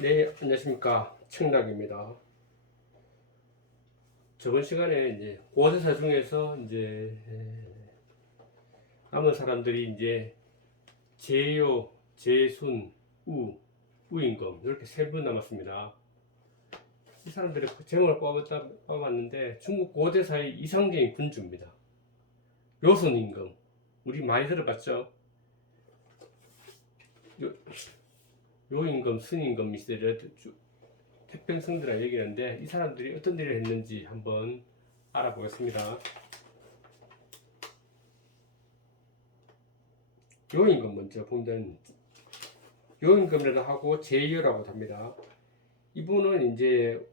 네, 안녕하십니까. 청락입니다. 저번 시간에 이제 고대사 중에서 이제 남은 사람들이 이제 제요, 제순, 우임금 이렇게 세 분 남았습니다. 이 사람들의 제목을 뽑아봤는데 중국 고대사의 이상적인 군주입니다. 요순임금, 우리 많이 들어봤죠? 요, 요임금, 순임금 시대를 태평성들이라 얘기하는데 이 사람들이 어떤 일을 했는지 한번 알아보겠습니다. 요임금 먼저 보면 요임금이라고 하고 제유라고 합니다. 이분은 이제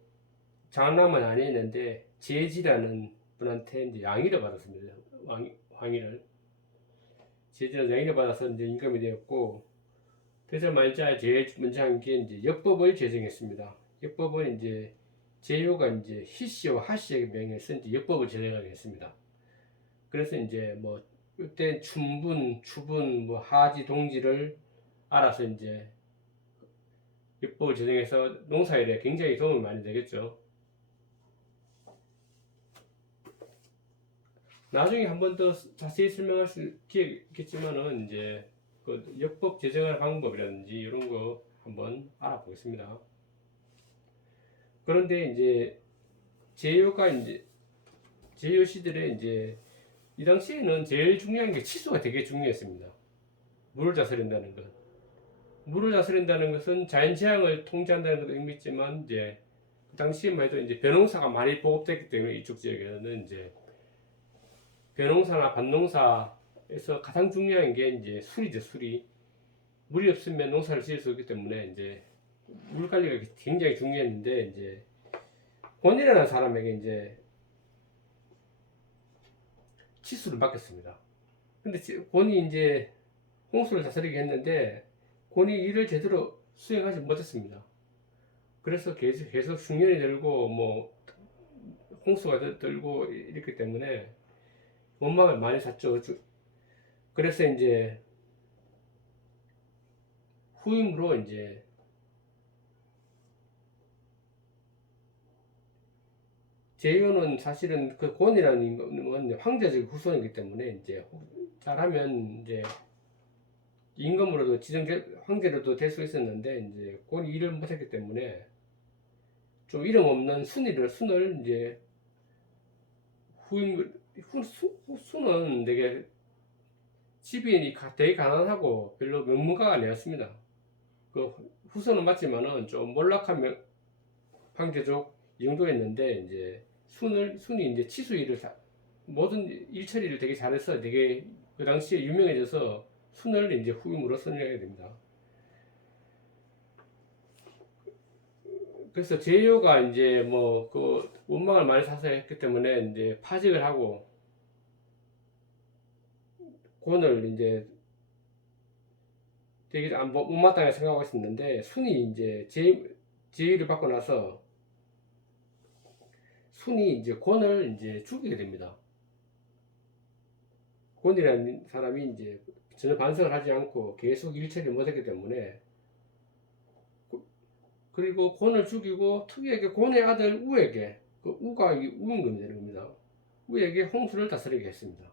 장남은 아니었는데 제지라는 분한테 이제 양의를 받았습니다. 황의를 제지라는 양의를 받아서 이제 임금이 되었고, 되자마자 제일 먼저 한 게 이제 역법을 제정했습니다. 역법은 이제 제요가 이제 희씨와 하씨에게 명해서 이제 역법을 제정하게 했습니다. 그래서 이제 뭐 그때 춘분, 추분, 뭐 하지, 동지를 알아서 이제 역법을 제정해서 농사일에 굉장히 도움이 많이 되겠죠. 나중에 한 번 더 자세히 설명할 수 있겠지만은 이제 그 역법 제정할 방법이라든지 이런 거 한번 알아보겠습니다. 그런데 이제 제요가 이제 제요 시대에 이제 이 당시에는 제일 중요한 게 치수가 되게 중요했습니다. 물을 다스린다는 것. 물을 다스린다는 것은 자연재앙을 통제한다는 것도 의미있지만 이제 그 당시에만 해도 이제 벼농사가 많이 보급됐기 때문에 이쪽 지역에는 이제 벼농사나 밭농사에서 가장 중요한 게 이제 수리죠, 수리. 물이 없으면 농사를 지을 수 없기 때문에 이제 물 관리가 굉장히 중요했는데 이제 권이라는 사람에게 이제 치수를 맡겼습니다. 근데 권이 이제 홍수를 다스리게 했는데 권이 일을 제대로 수행하지 못했습니다. 그래서 계속 흉년이 들고 뭐 홍수가 들고 이랬기 때문에 원망을 많이 샀죠. 그래서 이제 후임으로 이제 제요는 사실은 그 권이라는 건 황제적 후손이기 때문에 이제 잘하면 이제 임금으로도 황제로도 될 수 있었는데 이제 권이 일을 못했기 때문에 좀 이름 없는 순을 이제 순은 되게 집이 되게 가난하고 별로 명문가가 아니었습니다. 그 후손은 맞지만은 좀 몰락한 황제족 이 정도였는데 이제 순이 이제 치수 일을 모든 일 처리를 되게 잘해서 되게 그 당시에 유명해져서 순을 이제 후임으로 선임하게 됩니다. 그래서 제요가 이제 뭐 그 원망을 많이 사서 했기 때문에 이제 파직을 하고 권을 이제 되게 못마땅하게 생각하고 있었는데 순이 이제 제의를 받고 나서 순이 이제 권을 이제 죽이게 됩니다. 권이라는 사람이 이제 전혀 반성을 하지 않고 계속 일처리를 못했기 때문에 그리고 권을 죽이고 특이하게 권의 아들 우에게 그 우가 우임금이 되는 겁니다. 우에게 홍수를 다스리게 했습니다.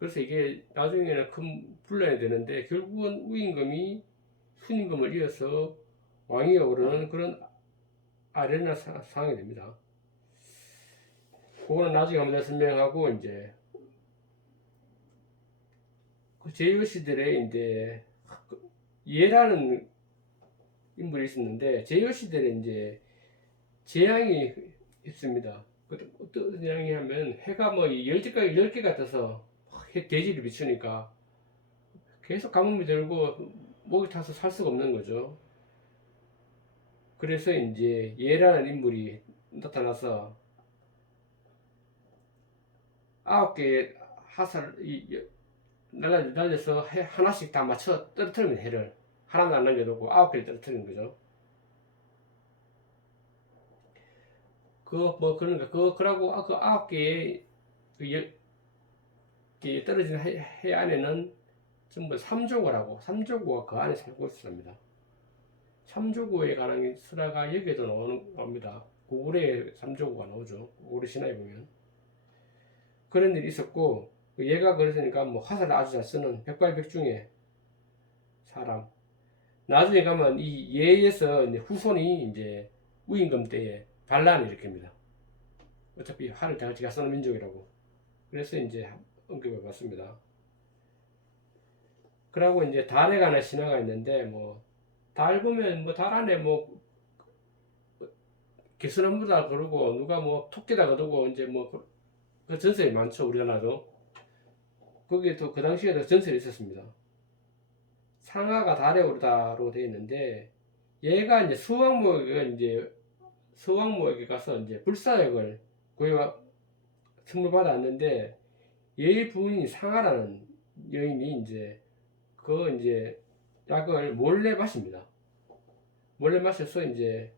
그래서 이게 나중에는 큰 분란이 되는데 결국은 우임금이 순임금을 이어서 왕위에 오르는 그런 아련한 상황이 됩니다. 그거는 나중에 한번 설명하고 이제 그 제유 시대에 이제 예라는 인물이 있었는데 제유 시대에 이제 재앙이 있습니다. 어떤 재앙이 하면 해가 뭐 10개 같아서 대지를 비추니까 계속 가뭄이 들고 목이 타서 살 수가 없는 거죠. 그래서 이제 예라는 인물이 나타나서 9개의 화살을 날려서 하나씩 다 맞춰 떨어뜨리면 해를 하나도 안 남겨두고 9개를 떨어뜨리는 거죠. 그러니까 그러고 그 9개의 그 떨어진 해 안에는 전부 삼조고라고 삼조고가 그 안에 살고 있습니다. 삼조구에 관한 설화가 여기에도 나옵니다. 고구려에 삼조구가 나오죠. 고구려 신화에 보면 그런 일이 있었고, 얘가 그러니까 뭐 화살을 아주 잘 쓰는 백발백중의 사람. 나중에 가면 이 얘에서 이제 후손이 이제 우임금 때에 반란을 일으킵니다. 어차피 활을 잘 쓰는 민족이라고. 그래서 이제 언급해 봤습니다. 그러고 이제 달에 관한 신화가 있는데, 뭐 달 보면 뭐 달 안에 뭐 개수나무다 그러고 누가 뭐 토끼다 그러고 이제 뭐 그 전설이 많죠. 우리나라도 거기에 또 그 당시에도 전설이 있었습니다. 상하가 달에 오르다로 되어 있는데, 얘가 이제 서왕모에게 가서 이제 불사역을 구해와 선물 받았는데, 얘의 부인이 상하라는 여인이 이제 이제 약을 몰래 마십니다. 몰래 마셔서 이제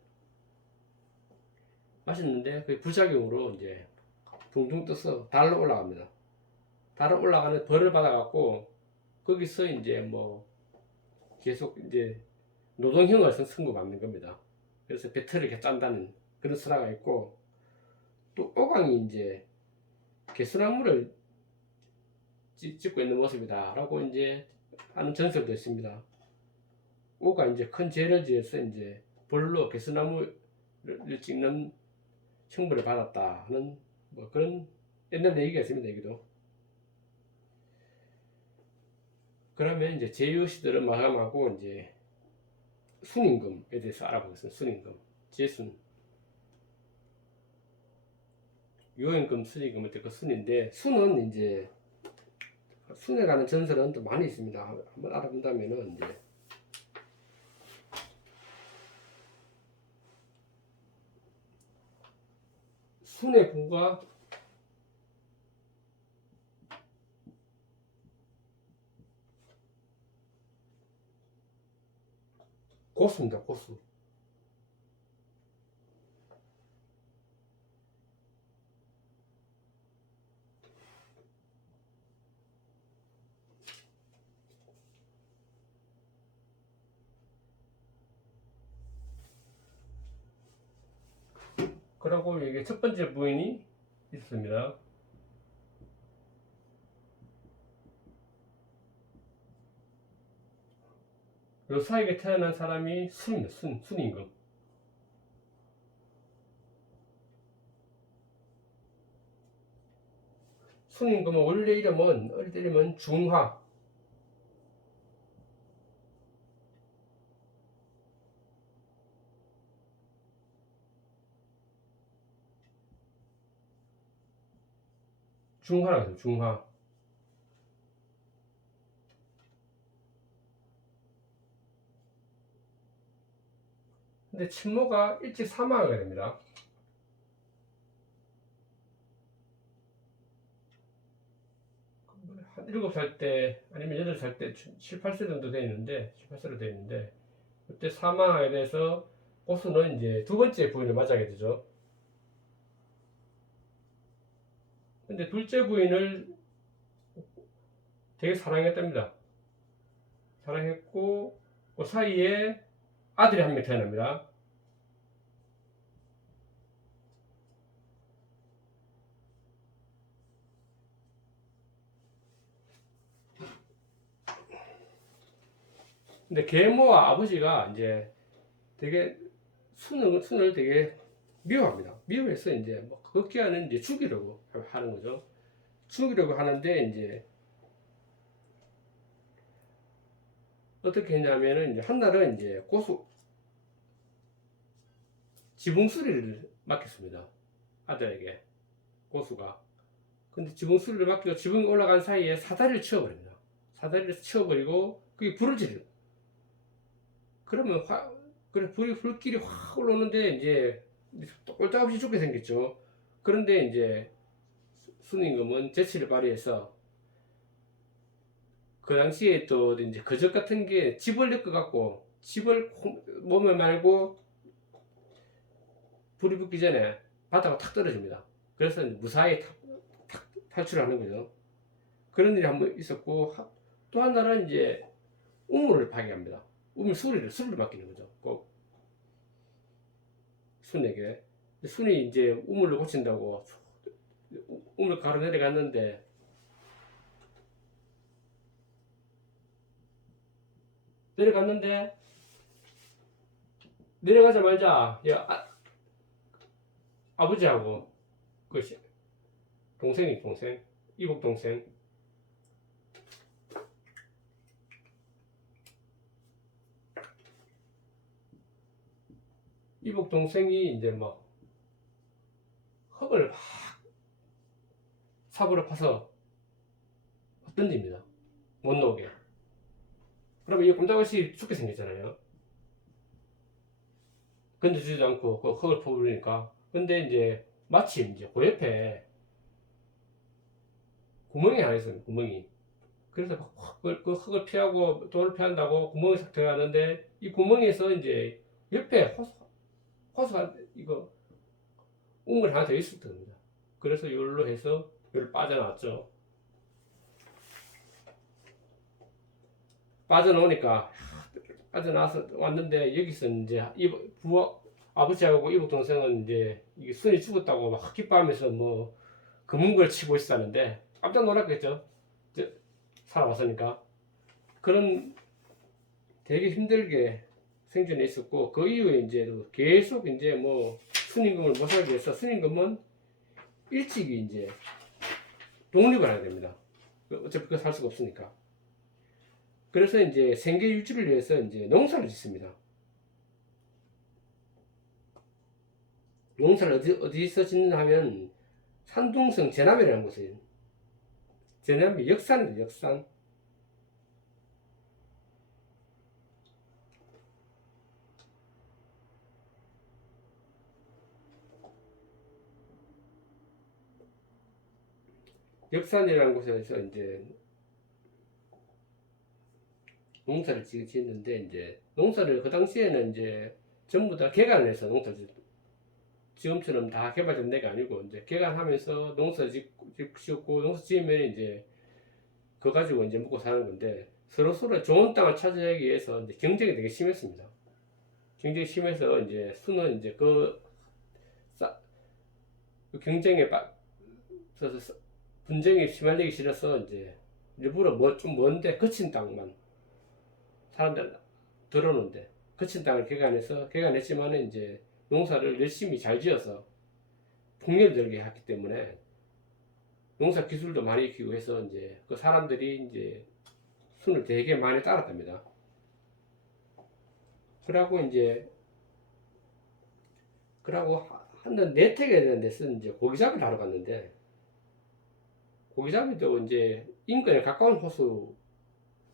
마셨는데 그 부작용으로 이제 둥둥 떠서 달로 올라갑니다. 달로 올라가는 벌을 받아갖고 거기서 이제 뭐 계속 이제 노동형을 선고받는 겁니다. 그래서 배틀을 이렇게 짠다는 그런 설화가 있고, 또 오강이 이제 개수나무를 찍고 있는 모습이다라고 이제 하는 전설도 있습니다. 오가 이제 큰 죄를 지어서 이제 벌로 개수나무를 찍는 형벌을 받았다 하는 뭐 그런 옛날 얘기가 있습니다. 여기도. 그러면 이제 제유 시대를 마감하고 이제 순임금에 대해서 알아보겠습니다. 순임금, 제순, 요임금, 순임금을 때 그 순인데, 순은 이제 순에 관한 전설은 또 많이 있습니다. 한번 알아본다면은 이제 순의 부가 고수입니다. 고수. 그리고 이게 첫 번째 부인이 있습니다. 요 사이에 태어난 사람이 순입니다. 순임금. 순임금은 원래 이름은 중화. 중화라고 해요. 중화. 근데 친모가 일찍 사망하게 됩니다. 한 7살 때 아니면 8살 때 7, 8세 정도 돼 있는데 7, 8세로 돼 있는데, 그때 사망하게 돼서 고수는 이제 두 번째 부인을 맞이하게 되죠. 근데 둘째 부인을 되게 사랑했답니다. 사랑했고 그 사이에 아들이 한 명 태어납니다. 근데 계모와 아버지가 이제 되게 순을 되게 미워합니다. 미워해서 이제 뭐 극기하는 이제 죽이려고 하는 거죠. 죽이려고 하는데 이제 어떻게 했냐면은 이제 한날은 이제 고수 지붕 수리를 맡겼습니다. 아들에게 고수가. 근데 지붕 수리를 맡기고 지붕에 올라간 사이에 사다리를 치워버립니다. 사다리를 치워버리고 그게 불을 지르. 그러면 그래 불길이 확 올라오는데 이제 꼴짝없이 죽게 생겼죠. 그런데 이제 순임금은 재치를 발휘해서 그 당시에 또 이제 거적 같은 게 집을 엮어갖고 집을 몸에 말고 불이 붙기 전에 바다가 탁 떨어집니다. 그래서 무사히 탈출하는 거죠. 그런 일이 한번 있었고, 또 하나는 이제 우물을 파괴합니다. 우물 수리를 맡기는 거죠. 꼭 순에게. 순이 이제 우물을 고친다고 우물 가로 내려갔는데 내려가자마자 아버지하고 그 동생 이복 동생 이복 동생이 이제 막 흙을 막 삽으로 파서 던집니다. 못 나오게. 그러면 이 꼼짝없이 죽게 생겼잖아요. 건져주지도 않고 그 흙을 퍼부으니까. 근데 이제 마침 이제 그 옆에 구멍이 하나 있어요. 구멍이. 그래서 그 흙을 피하고 돌을 피한다고 구멍에 싹 들어가는데 이 구멍에서 이제 옆에 호수가 이거 우물 하나 더 있을 겁니다. 그래서 이걸로 해서 이걸 빠져나왔죠. 빠져나오니까 빠져나와서 왔는데 여기서 이제 아버지하고 이복 동생은 이제 이게 순이 죽었다고 막 기뻐하면서 뭐 검은 걸 치고 있었는데 깜짝 놀랐겠죠. 살아왔으니까. 그런 되게 힘들게 생존해 있었고 그 이후에 이제 계속 이제 뭐 순임금을 못 살기 위해서 순임금은 일찍이 이제 독립을 해야 됩니다. 어차피 그 살 수가 없으니까. 그래서 이제 생계 유지를 위해서 이제 농사를 짓습니다. 농사를 어디서 짓느냐 하면 산둥성 제남이라는 곳이에요. 제남이 역산입니다. 역산. 역산이라는 곳에서 이제 농사를 짓는데 이제 농사를 그 당시에는 이제 전부 다 개간을 해서 농사를 짓고 지금처럼 다 개발된 데가 아니고 이제 개간하면서 농사 짓고 농사 지으면 이제 그거 가지고 이제 먹고 사는 건데 서로 좋은 땅을 차지하기 위해서 이제 경쟁이 되게 심했습니다. 경쟁이 심해서 이제 수는 이제 그 경쟁에 분쟁이 심하기 싫어서 이제 일부러 뭐 좀 먼데 거친 땅만 사람들 들어오는데 거친 땅을 개간했지만은 이제 농사를 열심히 잘 지어서 풍년들게 했기 때문에 농사 기술도 많이 익히고 해서 이제 그 사람들이 이제 순을 되게 많이 따랐답니다. 그러고 한번 내택에 되는 데서 이제 고기잡이를 하러 갔는데 고기잡이도 이제 인근에 가까운 호수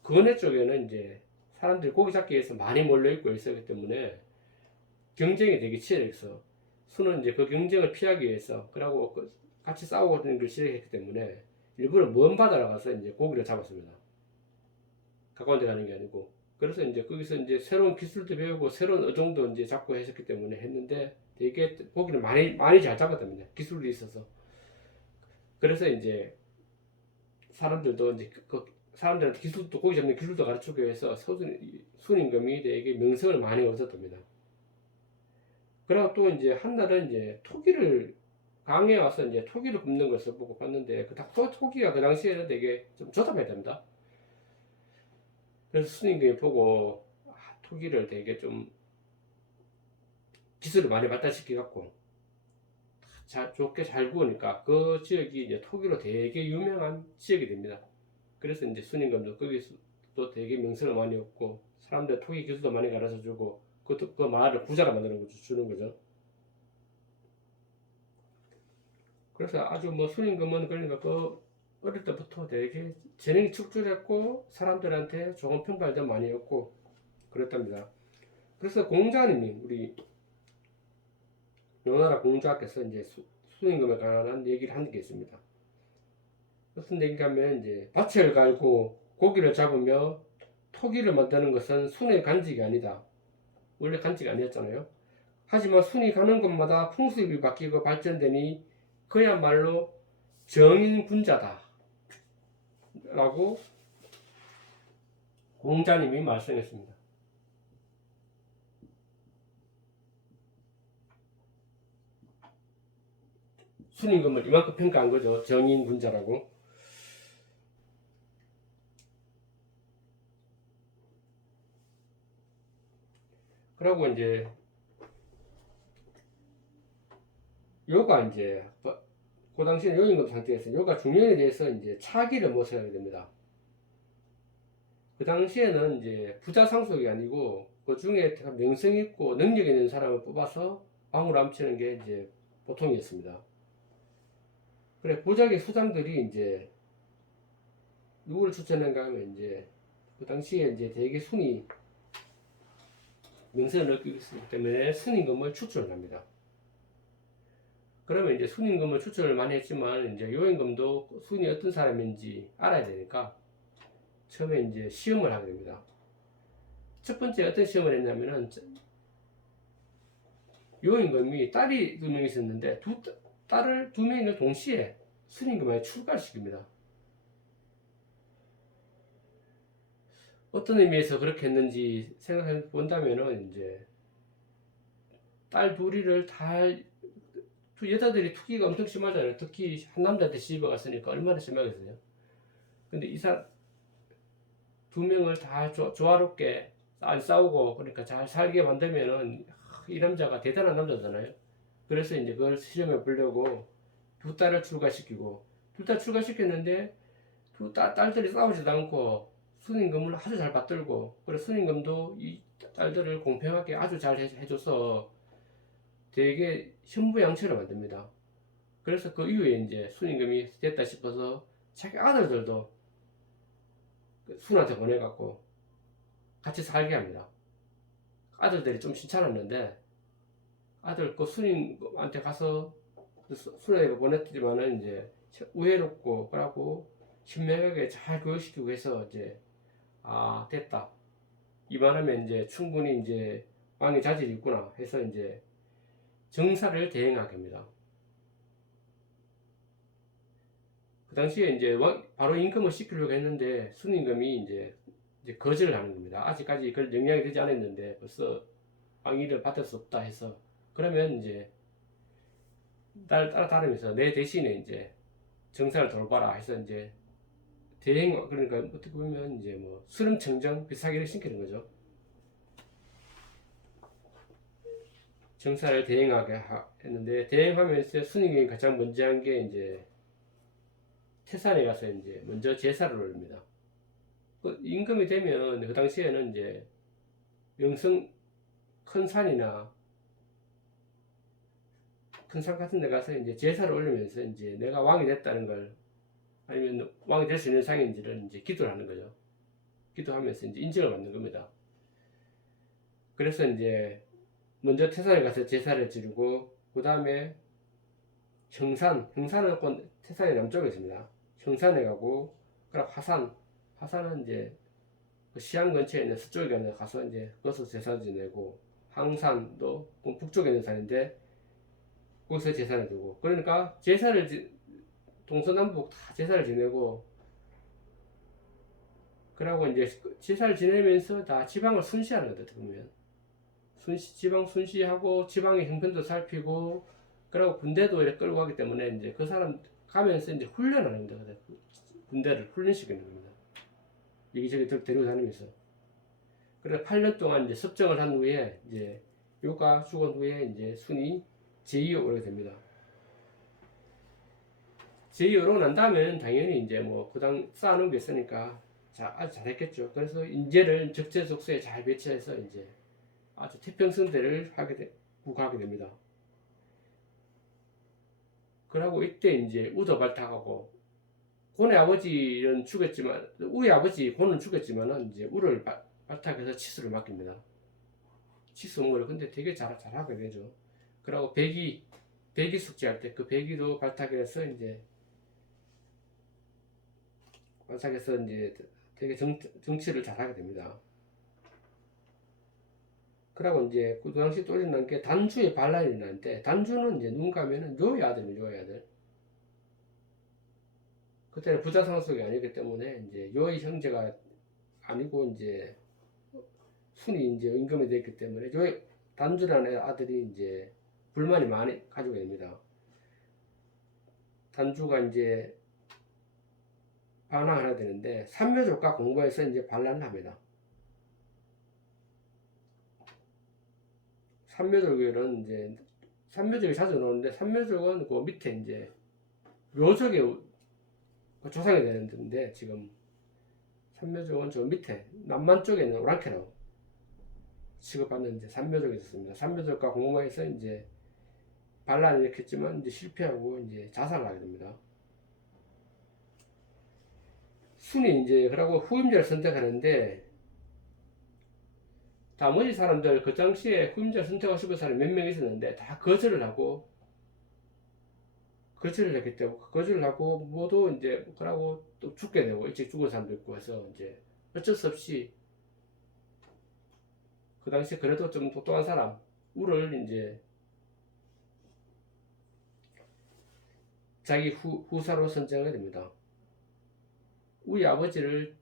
근해 쪽에는 이제 사람들이 고기 잡기 위해서 많이 몰려있고 있었기 때문에 경쟁이 되게 치열해서 수는 이제 그 경쟁을 피하기 위해서 그러고 같이 싸우는 걸 싫어했기 때문에 일부러 먼 바다로 가서 이제 고기를 잡았습니다. 가까운 데 가는 게 아니고. 그래서 이제 거기서 이제 새로운 기술도 배우고 새로운 어종도 이제 잡고 했었기 때문에 했는데 되게 고기를 많이 잘 잡았답니다. 기술이 있어서. 그래서 이제 사람들도 이제 사람들한테 기술도 고기 잡는 기술도 가르치기 위해서 순임금이 되게 명성을 많이 얻었답니다. 그리고 또 이제 한날은 이제 토기를 강에 와서 이제 토기를 굽는 것을 보고 봤는데 토기가 그 당시에는 되게 좀 조잡했답니다. 그래서 순임금이 보고 토기를 되게 좀 기술을 많이 발달시켜 갖고 좋게 잘 구우니까 그 지역이 이제 토기로 되게 유명한 지역이 됩니다. 그래서 이제 순임금도 거기서 또 되게 명성을 많이 얻고 사람들 토기 기술도 많이 가르쳐 주고 그 마을을 부자가 만들어 주는 거죠. 그래서 아주 뭐 순임금은 그러니까 그 어릴 때부터 되게 재능이 축출했고 사람들한테 좋은 평가도 많이 얻고 그랬답니다. 그래서 공자님이 우리 명나라 공자께서 이제 순임금에 관한 얘기를 한 게 있습니다. 무슨 얘기가 하면 이제 밭을 갈고 고기를 잡으며 토기를 만드는 것은 순의 간직이 아니다. 원래 간직이 아니었잖아요. 하지만 순이 가는 곳마다 풍습이 바뀌고 발전되니 그야말로 정인군자다 라고 공자님이 말씀했습니다. 순임금을 이만큼 평가한 거죠. 정인 군자라고. 그러고 이제 요가 이제 그 당시에 요임금 상태에서 요가 중년에 대해서 이제 차기를 모셔야 됩니다. 그 당시에는 이제 부자 상속이 아니고 그 중에 명성 있고 능력 있는 사람을 뽑아서 왕으로 앉히는 게 이제 보통이었습니다. 그래 부작의 수장들이 이제 누구를 추천한가 하면 이제 그 당시에 이제 대개 순이 명성을 얻기 때문에 순임금을 추천을 합니다. 그러면 이제 순임금을 추천을 많이 했지만 이제 요임금도 순이 어떤 사람인지 알아야 되니까 처음에 이제 시험을 하게 됩니다. 첫 번째 어떤 시험을 했냐면은 요임금이 딸이 2명 있었는데 딸을 2명을 동시에 순임금에 출가시킵니다. 어떤 의미에서 그렇게 했는지 생각해 본다면은 이제 딸 둘이를 다 여자들이 투기가 엄청 심하잖아요. 특히 한 남자한테 시집을 갔으니까 얼마나 심하겠어요. 근데 이 사람 2명을 다 조화롭게 안 싸우고 그러니까 잘 살게 만들면은 이 남자가 대단한 남자잖아요. 그래서 이제 그걸 실험해 보려고 2딸을 출가시키고 2딸 출가시켰는데 딸들이 싸우지도 않고 순임금을 아주 잘 받들고 그래 순임금도 이 딸들을 공평하게 아주 잘 해줘서 되게 현부양처를 만듭니다. 그래서 그 이후에 이제 순임금이 됐다 싶어서 자기 아들들도 순한테 보내갖고 같이 살게 합니다. 아들들이 좀 신찮았는데 아들 그 순임한테 가서 순에게 보냈지만은 이제 우애롭고 그러고 신명하게 잘 교육시키고 해서 이제 아 됐다 이만하면 이제 충분히 이제 왕의 자질이 있구나 해서 이제 정사를 대행하게 합니다. 그 당시에 이제 바로 임금을 시키려고 했는데 순임금이 이제 거절을 하는 겁니다. 아직까지 그걸 영향이 되지 않았는데 벌써 왕위를 받을 수 없다 해서 그러면 이제 따라다니면서 내 대신에 이제 정사를 돌봐라 해서 이제 대행 그러니까 어떻게 보면 이제 뭐 수렴청정 비슷하게 시키는 거죠. 정사를 대행하게 했는데 대행하면서 순임금이 가장 먼저 한 게 이제 태산에 가서 이제 먼저 제사를 올립니다. 그 임금이 되면 그 당시에는 이제 명성 큰 산이나 큰 산 같은 데 가서 이제 제사를 올리면서 이제 내가 왕이 됐다는 걸 아니면 왕이 될 수 있는 상인지를 이제 기도를 하는 거죠. 기도하면서 이제 인정을 받는 겁니다. 그래서 이제 먼저 태산에 가서 제사를 지르고 그 다음에 형산은 태산의 남쪽에 있습니다. 형산에 가고 그리고 화산은 이제 그 시안 근처에 있는 서쪽에 가서 이제 거기서 제사 지내고 항산도 북쪽에 있는 산인데 거기서 제사를 지내고 그러니까 동서남북 다 제사를 지내고 그러고 이제 제사를 지내면서 다 지방을 순시하는 거다 어떻게 보면 지방 순시하고 지방의 형편도 살피고 그리고 군대도 이렇게 끌고 가기 때문에 이제 그 사람 가면서 이제 훈련하는 겁니다. 군대를 훈련시키는 겁니다. 여기저기 데리고 다니면서. 그래 8년 동안 이제 섭정을 한 후에 이제 요가 죽은 후에 이제 순이 제2호 오르게 됩니다. 제2호 오르고 난 다음에는 당연히 이제 뭐 그당 쌓아놓은 게 있으니까 아주 잘했겠죠. 그래서 인재를 적재적소에 잘 배치해서 이제 아주 태평성대를 구가하게 됩니다. 그러고 이때 이제 우도발탁하고 고의 아버지는 죽었지만 우의 아버지 고는 죽었지만은 이제 우를 발탁해서 치수를 맡깁니다. 치수 업무를 근데 되게 잘하게 되죠. 그리고 백이 숙제할 때 그 백이도 발탁해서 이제 되게 정치를 잘하게 됩니다. 그리고 이제 그 당시 또 일어난 게 단주의 반란이 일어났는데 단주는 이제 누군가 하면은 요의 아들입니다. 요의 아들. 그때는 부자 상속이 아니기 때문에 이제 요의 형제가 아니고 이제 순이 이제 임금이 됐기 때문에 단주라는 아들이 이제 불만이 많이 가지고 됩니다. 단주가 이제 반항을 해야 되는데 삼묘족과 공부해서 이제 반란을 합니다. 삼묘족은 이제 삼묘족이 자주 나오는데 삼묘족은 그 밑에 이제 묘족의 조상이 되는데 지금 삼묘족은 저 밑에 남만 쪽에 있는 오랑캐로 취급받는 이제 삼묘족이 있었습니다. 삼묘족과 공모해서 이제 반란을 일으켰지만 이제 실패하고 이제 자살을 하게 됩니다. 순이 이제 그러고 후임자를 선택하는데 나머지 사람들 그 당시에 후임자를 선택하고 싶은 사람이 몇 명 있었는데 다 거절을 하고 거절을 했기 때문에 거절을 하고 모두 이제 그러고 또 죽게 되고 일찍 죽은 사람도 있고 해서 이제 어쩔 수 없이 그 당시 그래도 좀 똑똑한 사람 우를 이제 자기 후사로 선정하게 됩니다. 우리 아버지를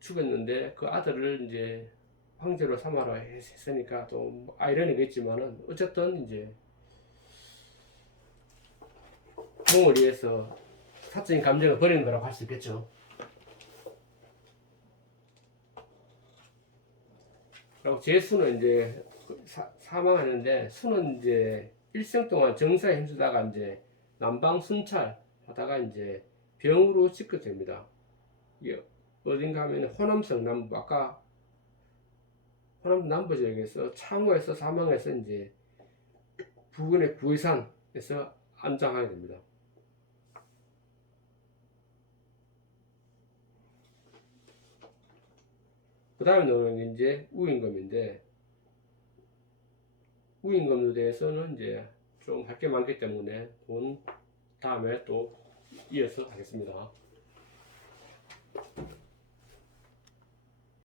죽였는데 그 아들을 이제 황제로 삼아라 했으니까 또 아이러니겠지만은 어쨌든 이제 공을 위해서 사적인 감정을 버리는 거라고 할 수 있겠죠. 그리고 제수는 이제 사망하는데 수는 이제 일생 동안 정사에 힘쓰다가 이제 남방 순찰 하다가 이제 병으로 찌꺼됩니다. 이게 어딘가 하면 호남성 남부 아까 호남 남부 지역에서 창호에서 사망해서 이제 부근의 구의산에서 안장하게 됩니다. 그 다음에 나오는 이제 우임금인데 우임금에 대해서는 이제 좀 할 게 많기 때문에 본 다음에 또 이어서 하겠습니다.